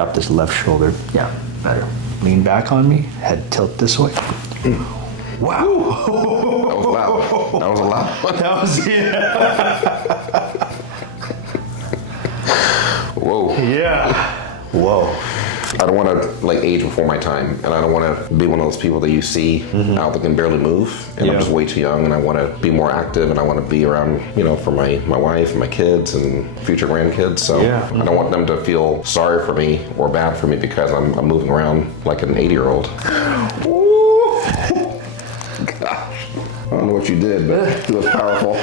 Drop this left shoulder. Yeah, better. Lean back on me, head tilt this way. Wow. That was loud. That was a loud one. That was, yeah. Whoa. Yeah. Whoa. I don't want to like age before my time, and I don't want to be one of those people that you see out that can barely move, and I'm just way too young, and I want to be more active, and I want to be around, you know, for my wife and my kids and future grandkids. So I don't want them to feel sorry for me or bad for me because I'm moving around like an 80-year-old. Gosh, I don't know what you did, but it was powerful.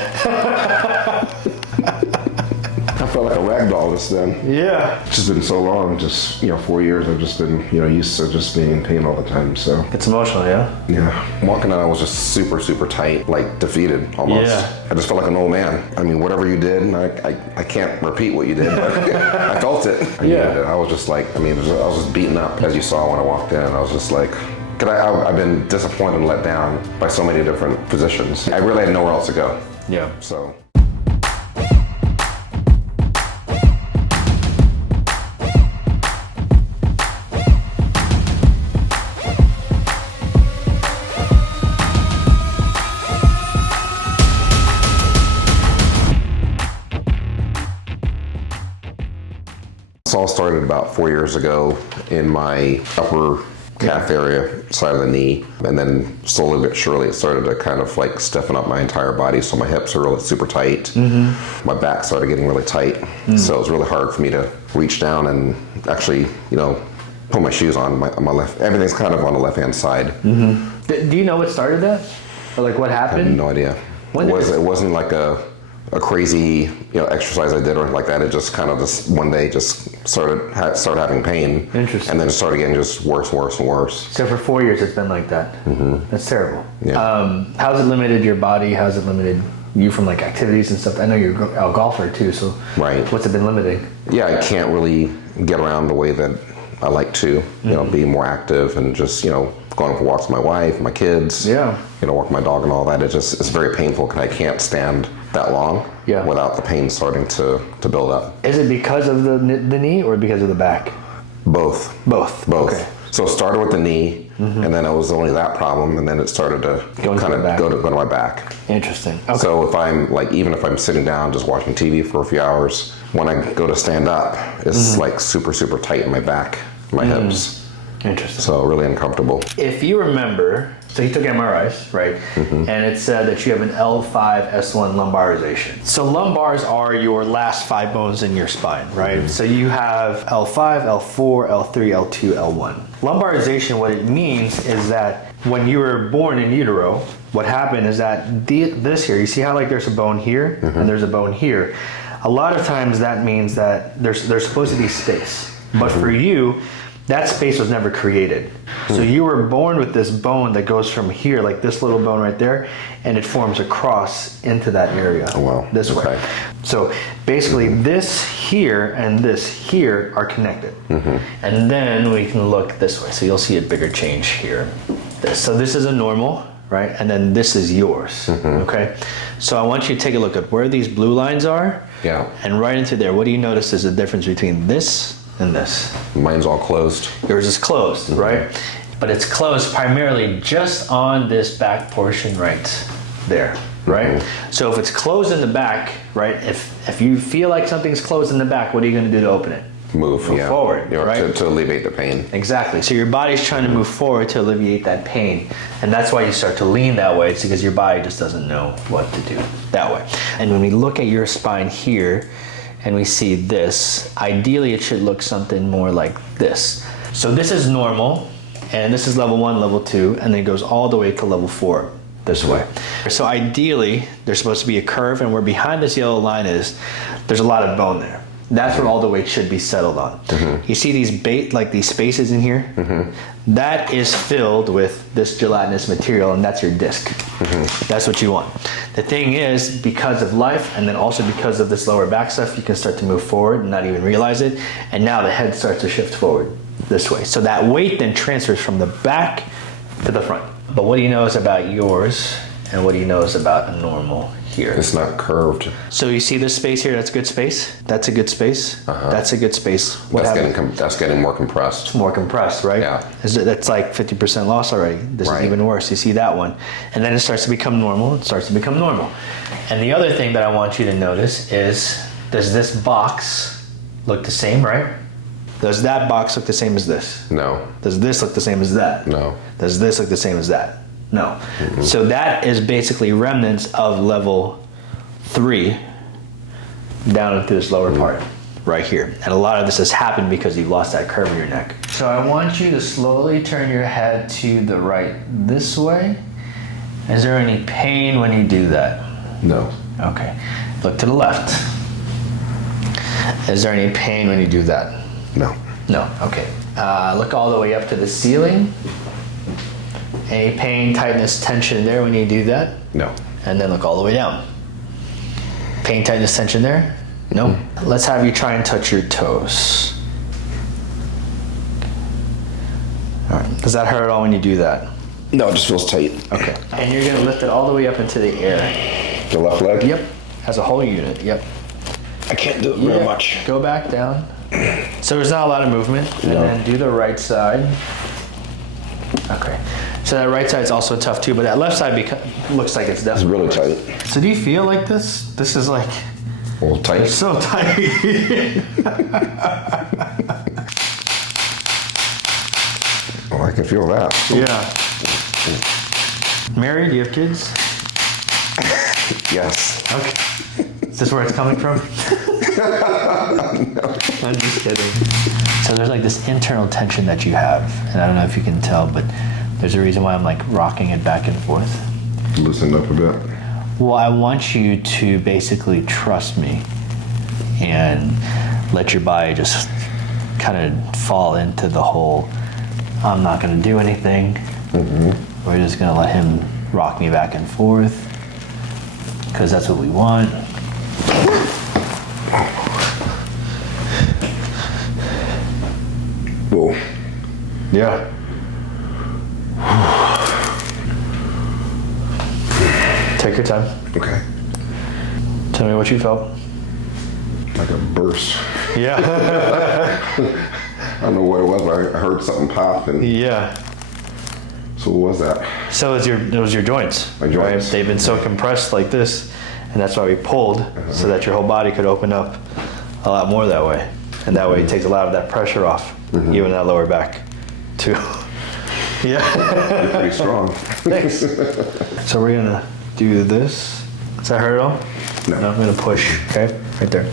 I felt like a rag doll just then. Yeah. It's just been so long, just, you know, 4 years, I've just been, you know, used to just being in pain all the time, so. It's emotional, yeah? Yeah. Walking out, I was just super, super tight, like defeated almost. Yeah. I just felt like an old man. I mean, whatever you did, I can't repeat what you did, but I felt it. I needed it. I was just like, I mean, I was just beaten up, as you saw when I walked in. I was just like, I've been disappointed and let down by so many different physicians. I really had nowhere else to go. Yeah. So. This all started about 4 years ago in my upper calf area, side of the knee, and then slowly but surely it started to kind of like stiffen up my entire body. So my hips are really super tight. My back started getting really tight. So it was really hard for me to reach down and actually, you know, put my shoes on my left. Everything's kind of on the left-hand side. Do you know what started that? Or like what happened? I have no idea. It wasn't like a crazy, you know, exercise I did or anything like that. It just kind of just one day just started having pain. Interesting. And then it started getting just worse and worse and worse. So for 4 years it's been like that. That's terrible. Yeah. How's it limited your body? How's it limited you from like activities and stuff? I know you're a golfer too, so what's it been limiting? Yeah, I can't really get around the way that I like to, you know, be more active and just, you know, going for walks with my wife, my kids, you know, walk my dog and all that. It's very painful because I can't stand that long without the pain starting to build up. Is it because of the knee or because of the back? Both. Both. Okay. So it started with the knee, and then it was only that problem, and then it started to kind of go to my back. Interesting. Okay. So if I'm like, even if I'm sitting down just watching TV for a few hours, when I go to stand up, it's like super, super tight in my back, my hips. Interesting. So really uncomfortable. If you remember, so he took MRIs, right? And it said that you have an L5-S1 lumbarization. So lumbars are your last 5 bones in your spine, right? So you have L5, L4, L3, L2, L1. Lumbarization, what it means is that when you were born in utero, what happened is that this here, you see how like there's a bone here and there's a bone here. A lot of times that means that there's supposed to be space. But for you, that space was never created. So you were born with this bone that goes from here, like this little bone right there, and it forms across into that area. Oh, wow. This way. So basically this here and this here are connected. And then we can look this way. So you'll see a bigger change here. So this is a normal, right? And then this is yours, okay? So I want you to take a look at where these blue lines are. Yeah. And right into there, what do you notice is the difference between this and this? Mine's all closed. Yours is closed, right? But it's closed primarily just on this back portion right there, right? So if it's closed in the back, right, if you feel like something's closed in the back, what are you going to do to open it? Move forward, right? To alleviate the pain. Exactly. So your body's trying to move forward to alleviate that pain. And that's why you start to lean that way. It's because your body just doesn't know what to do that way. And when we look at your spine here, and we see this, ideally it should look something more like this. So this is normal, and this is level 1, level 2, and then it goes all the way to level 4 this way. So ideally, there's supposed to be a curve, and where behind this yellow line is, there's a lot of bone there. That's where all the weight should be settled on. You see these spaces in here? That is filled with this gelatinous material, and that's your disc. That's what you want. The thing is, because of life, and then also because of this lower back stuff, you can start to move forward and not even realize it, and now the head starts to shift forward this way. So that weight then transfers from the back to the front. But what do you notice about yours and what he knows about a normal here. It's not curved. So you see this space here? That's a good space. That's a good space. That's a good space. That's getting more compressed. It's more compressed, right? Yeah. That's like 50% loss already. This is even worse. You see that one. And then it starts to become normal. It starts to become normal. And the other thing that I want you to notice is, does this box look the same, right? Does that box look the same as this? No. Does this look the same as that? No. Does this look the same as that? No. So that is basically remnants of level 3 down into this lower part right here. And a lot of this has happened because you lost that curve in your neck. So I want you to slowly turn your head to the right this way. Is there any pain when you do that? No. Okay. Look to the left. Is there any pain when you do that? No. No. Okay. Look all the way up to the ceiling. Any pain, tightness, tension there when you do that? No. And then look all the way down. Pain, tightness, tension there? No. Let's have you try and touch your toes. All right. Does that hurt at all when you do that? No, it just feels tight. Okay. And you're gonna lift it all the way up into the air. The left leg? Yep. As a whole unit. Yep. I can't do it very much. Go back down. So there's not a lot of movement. And then do the right side. Okay. So that right side's also tough too, but that left side looks like it's definitely It's really worse. tight. So do you feel like this? This is like A little tight. so tight. Oh, I can feel that. Yeah. Mary, do you have kids? Yes. Okay. Is this where it's coming from? No. I'm just kidding. So there's like this internal tension that you have, and I don't know if you can tell, but there's a reason why I'm like rocking it back and forth. Loosen up a bit. Well, I want you to basically trust me and let your body just kind of fall into the whole, I'm not going to do anything. We're just going to let him rock me back and forth because that's what we want. Whoa. Yeah. Take your time. Okay. Tell me what you felt. Like a burst. Yeah. I don't know what it was, but I heard something pop. And Yeah. so what was that? So it was your joints. My joints. Right? They've been so compressed like this, and that's why we pulled so that your whole body could open up a lot more that way. And that way it takes a lot of that pressure off, even that lower back, too. Yeah. You're pretty strong. Thanks. So we're gonna do this. Does that hurt at all? No. I'm gonna push, okay? Right there.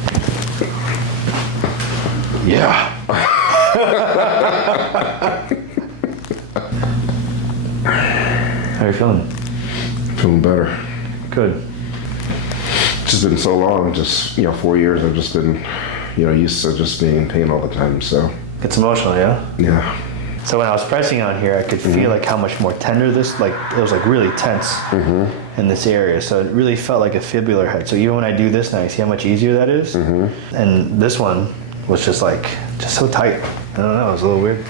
Yeah. How are you feeling? Feeling better. Good. It's just been so long, 4 years I've just been, used to just being in pain all the time, so. It's emotional, yeah? Yeah. So when I was pressing on here, I could feel like how much more tender this, like it was like really tense in this area. So it really felt like a fibular head. So even when I do this now, you see how much easier that is? And this one was just so tight. I don't know, it was a little weird.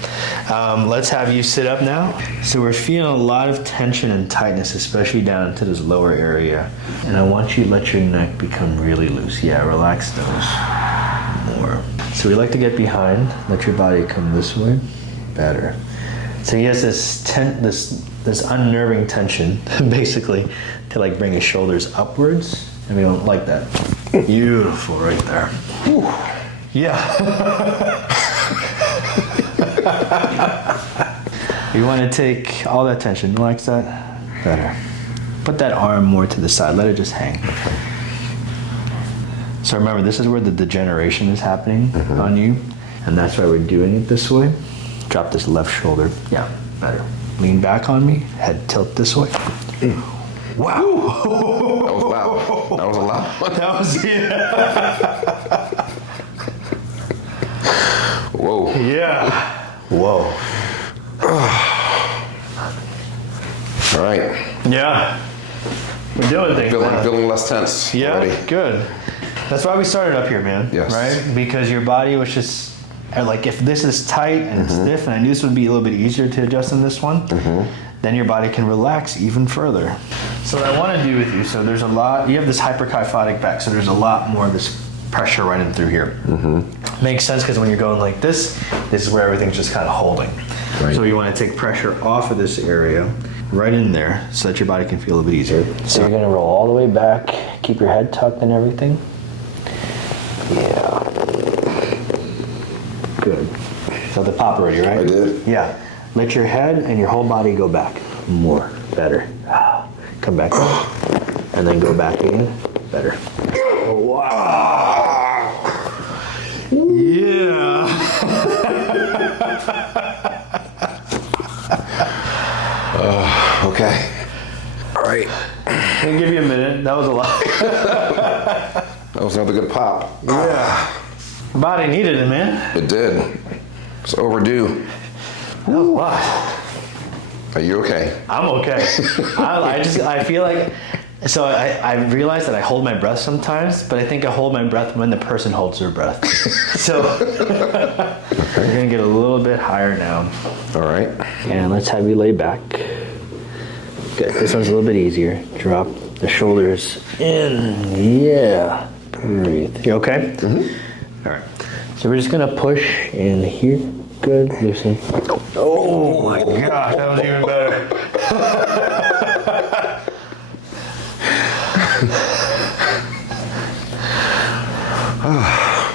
Let's have you sit up now. So we're feeling a lot of tension and tightness, especially down into this lower area. And I want you to let your neck become really loose. Yeah, relax those more. So we like to get behind, let your body come this way. Better. So he has this unnerving tension, basically, to like bring his shoulders upwards, and we don't like that. Beautiful, right there. Whew. Yeah. You want to take all that tension, relax that. Better. Put that arm more to the side. Let it just hang. So remember, this is where the degeneration is happening on you, and that's why we're doing it this way. Drop this left shoulder. Yeah, better. Lean back on me. Head tilt this way. Wow. That was loud. That was a loud one. That was, yeah. Whoa. Yeah. Whoa. All right. Yeah. We're doing things. Feeling less tense. Yeah, already. good. That's why we started up here, man. Yes. Right? Because your body was just And like if this is tight and it's stiff, and I knew this would be a little bit easier to adjust than this one, then your body can relax even further. So what I want to do with you, so there's a lot, you have this hyperkyphotic back, so there's a lot more of this pressure running through here. Makes sense because when you're going like this is where everything's just kind of holding. Right. So you want to take pressure off of this area, right in there, so that your body can feel a bit easier. So you're going to roll all the way back, keep your head tucked and everything. Yeah. Good. So the pop already, right? I did. Yeah. Let your head and your whole body go back. More. Better. Come back up. And then go back again. Better. Oh, wow. Yeah. Okay. All right. I'll give you a minute. That was a lot. That was another good pop. Yeah. Body needed it, man. It did. It's overdue. That was a lot. Are you okay? I'm okay. I feel like, so I realize that I hold my breath sometimes, but I think I hold my breath when the person holds their breath. So we're gonna get a little bit higher now. All right. And let's have you lay back. Good. This one's a little bit easier. Drop the shoulders in. Yeah. Breathe. You okay? All right. So we're just gonna push in here. Good. Loosen. Oh my gosh, that was even better.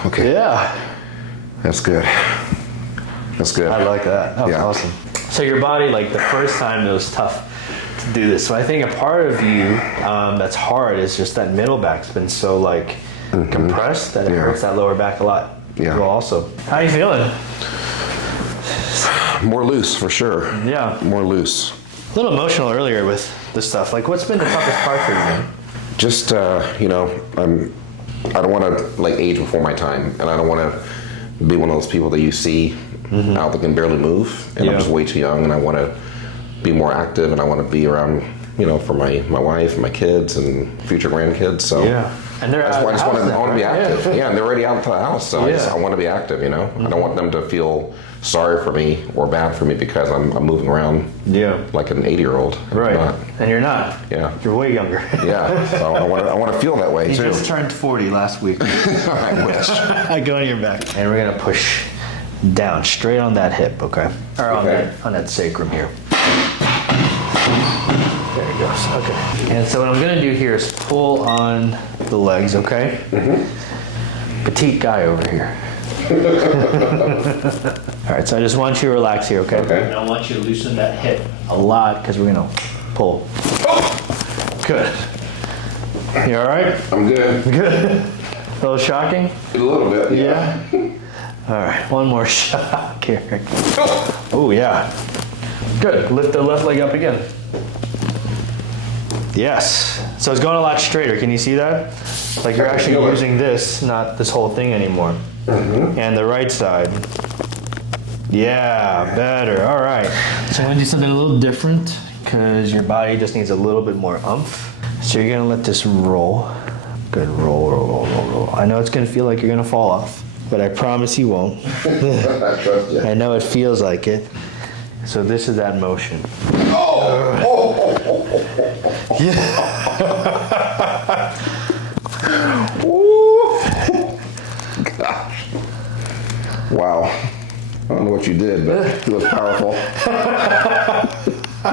Okay. Yeah. That's good. That's good. I like that. That was awesome. So your body, like the first time, it was tough to do this. So I think a part of you that's hard is just that middle back's been so like compressed that it hurts that lower back a lot. Yeah. Well, also, how are you feeling? More loose for sure. Yeah. More loose. A little emotional earlier with this stuff. Like, what's been the toughest part for you, man? Just you know, I don't want to like age before my time, and I don't want to be one of those people that you see out that can barely move, and I'm just way too young, and I want to be more active, and I want to be around, you know, for my wife and my kids and future grandkids. So and they're I just want to be active. Yeah. And they're already out of the house, so I want to be active. You know, I don't want them to feel sorry for me or bad for me because I'm moving around like an 80-year-old. Right. And you're not. Yeah. You're way younger. Yeah. So I want to feel that way too. You just turned 40 last week. I wish. I go on your back. And we're gonna push down straight on that hip, okay? Or on that sacrum here. There it goes. Okay. And so what I'm gonna do here is pull on the legs, okay? Petite guy over here. All right, so I just want you to relax here, okay? And I want you to loosen that hip a lot because we're gonna pull. Good. You all right? I'm good. Good. A little shocking? A little bit. Yeah. All right, one more shock here. Oh yeah. Good. Lift the left leg up again. Yes. So it's going a lot straighter. Can you see that? Like you're actually using this, not this whole thing anymore. And the right side. Yeah, better. All right. So I'm gonna do something a little different because your body just needs a little bit more oomph. So you're gonna let this roll. Good. Roll, roll, roll, roll, roll. I know it's gonna feel like you're gonna fall off, but I promise you won't. I trust you. I know it feels like it. So this is that motion. Yeah. Gosh. Wow. I don't know what you did, but it was powerful. I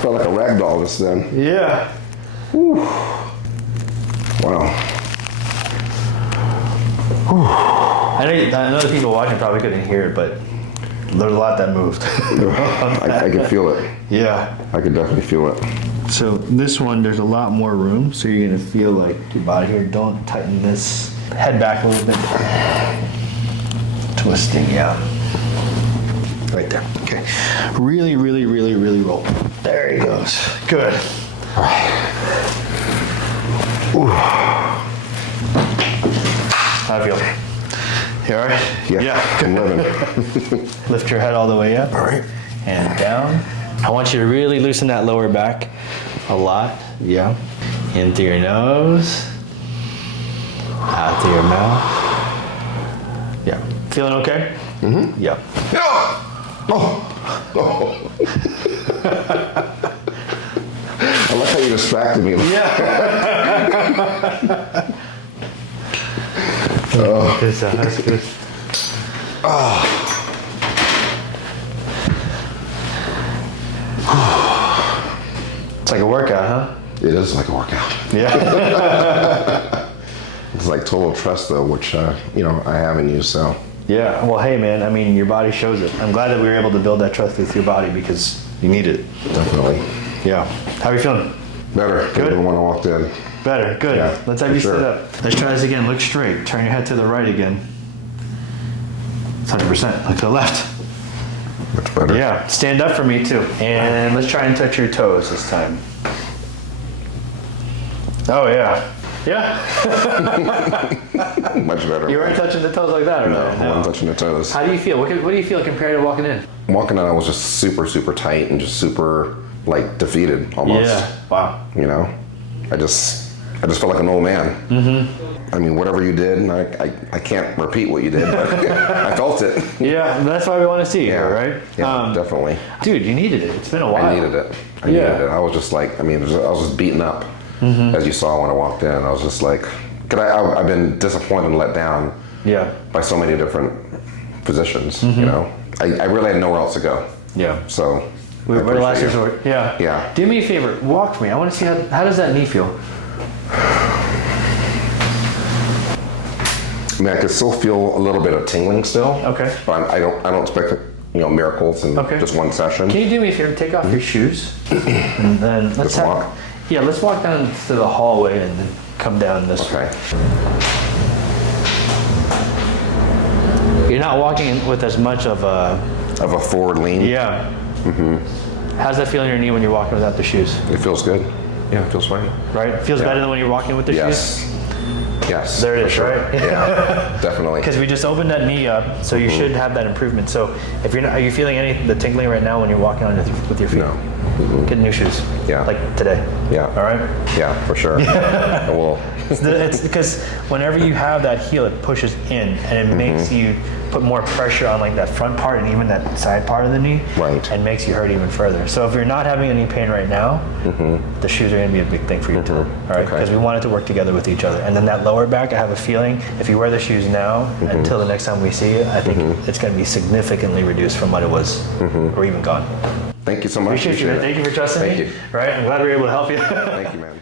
felt like a rag doll just then. Yeah. Whew. Wow. I know the people watching probably couldn't hear it, but there's a lot that moved. I could feel it. Yeah. I could definitely feel it. So this one, there's a lot more room, so you're gonna feel like your body here. Don't tighten this. Head back a little bit. Twisting, yeah. Right there. Okay. Really, really, really, really roll. There he goes. Good. All right. Ooh. How do I feel? You all right? Yeah. I'm living. Lift your head all the way up. All right. And down. I want you to really loosen that lower back a lot. Yeah. In through your nose. Out through your mouth. Yeah. Feeling okay? Mm-hmm. Yeah. I like how you distracted me. Yeah. Oh. That's good. It's like a workout, huh? It is like a workout. Yeah. It's like total trust, though, which I have in you. So. Yeah. Well, hey, man. I mean, your body shows it. I'm glad that we were able to build that trust with your body because you need it. Definitely. Yeah. How are you feeling? Better. Good. Than when I walked in. Better. Good. Yeah, Let's have you sure. sit up. Let's try this again. Look straight. Turn your head to the right again. It's 100%. Look to the left. Much better. Yeah. Stand up for me too. And let's try and touch your toes this time. Oh yeah. Yeah. Much better. You weren't touching the toes like that, No, right? I wasn't touching the toes. How do you feel? What do you feel compared to walking in? Walking in, I was just super, super tight and just super, like, defeated almost. Yeah. Wow. You know? I just felt like an old man. Mm-hmm. I mean, whatever you did, I can't repeat what you did, but I felt it. Yeah, that's why we want to see you, right? Yeah, definitely. Dude, you needed it. It's been a while. I needed it. I needed it. I was just like, I was just beaten up, as you saw when I walked in. I was just like, I've been disappointed and let down by so many different physicians, you know? I really had nowhere else to go. Yeah. So, we're the last resort. Yeah. Yeah. Do me a favor. Walk for me. I want to see how does that knee feel? I mean, I can still feel a little bit of tingling still. Okay. But I don't expect miracles in just one session. Can you do me a favor? Take off your shoes, and then let's walk. Yeah, let's walk down to the hallway and then come down this way. You're not walking with as much of a forward lean. Yeah. How's that feel in your knee when you're walking without the shoes? It feels good. Yeah, it feels fine. Right? It feels better than when you're walking with the shoes? Yes. There it is, sure. right? Yeah, definitely. Because we just opened that knee up, so you should have that improvement. So if you're not, are you feeling the tingling right now when you're walking on with your feet? No. Get new shoes. Yeah. Like today. Yeah. All right? Yeah, for sure. I will. It's because whenever you have that heel, it pushes in and it makes you put more pressure on like that front part and even that side part of the knee. Right. And makes you hurt even further. So if you're not having any pain right now, the shoes are going to be a big thing for you too. All right? Because we want it to work together with each other. And then that lower back, I have a feeling if you wear the shoes now until the next time we see you, I think it's going to be significantly reduced from what it was or even gone. Thank you so much. Appreciate you, man. Thank you for trusting me. Thank you. Right? I'm glad we were able to help you. Thank you, man.